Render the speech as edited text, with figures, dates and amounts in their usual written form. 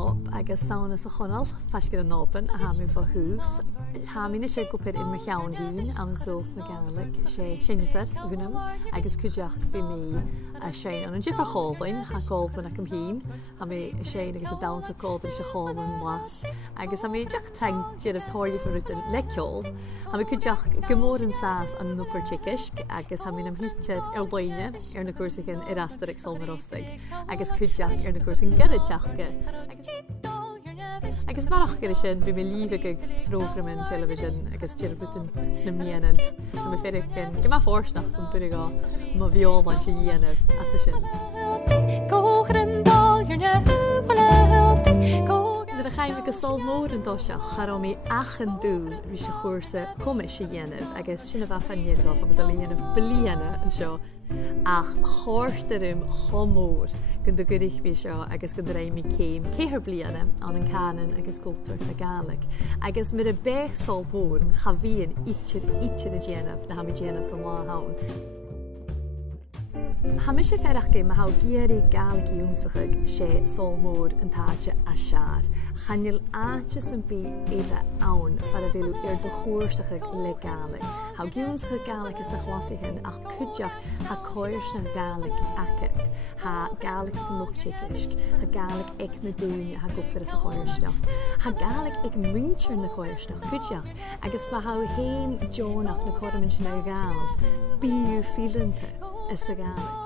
op agus sauna sa chonal fasgur an open a ha mi fo hús. Ha mi sé gopur in me chean hín an sof na gaelig sé sinnetar gunam agus kudeach bi mi a sé an jiffer cholbain ha golfan ac am hín ha mi sé agus a dawn sa golfan se cholban was agus ha mi deach trang jir of torji for ut an lekiol ha mi kudeach gemór an sas an nupper chikisk agus ha mi am hitcher elbaine na cuasacin ar Asterix Solmarostig agus kudeach na cuasacin gerridteachge agus bharachgar sin bi mi lífig frógramin television agus tíirbutin sna mianan sa mi féidir cin go má fórsnach an burigá má bheolán sé dhéanamh as sin. Idir a chaimh go sol mór an dóiseach charrámí achan dú bhí se chóirsa cumis sé dhéanamh agus sinna bh fanníirgá a do líanamh bliana an seo ach chóirtarim chomór gon do gurich bhí seo agus gon raimi céim céthir bliana an an canan agus cultúir na Gaelic agus mir a bech sol mór chabhíon itir a déanamh na ha mi déanamh sa láthán. Ha mi sé ferachge ma ha géirí Gaelic úsachig sé sol mór an táte a seaar. Chanil áte san bí éile ann far a bhfuil ar do chóirstachig le Gaelic. Ha gúnsachig Gaelic is na chlásaithin ach cuideach ha cóirs na Gaelic acet. Ha Gaelic gnochtchikisk, ha Gaelic ag na dúine ha gopur is a chóirsnach. Ha Gaelic ag múntir na chóirsnach cuideach agus ma ha héin Jonach na cormin sin ar Gaels bíú fílinte is a Gaelic.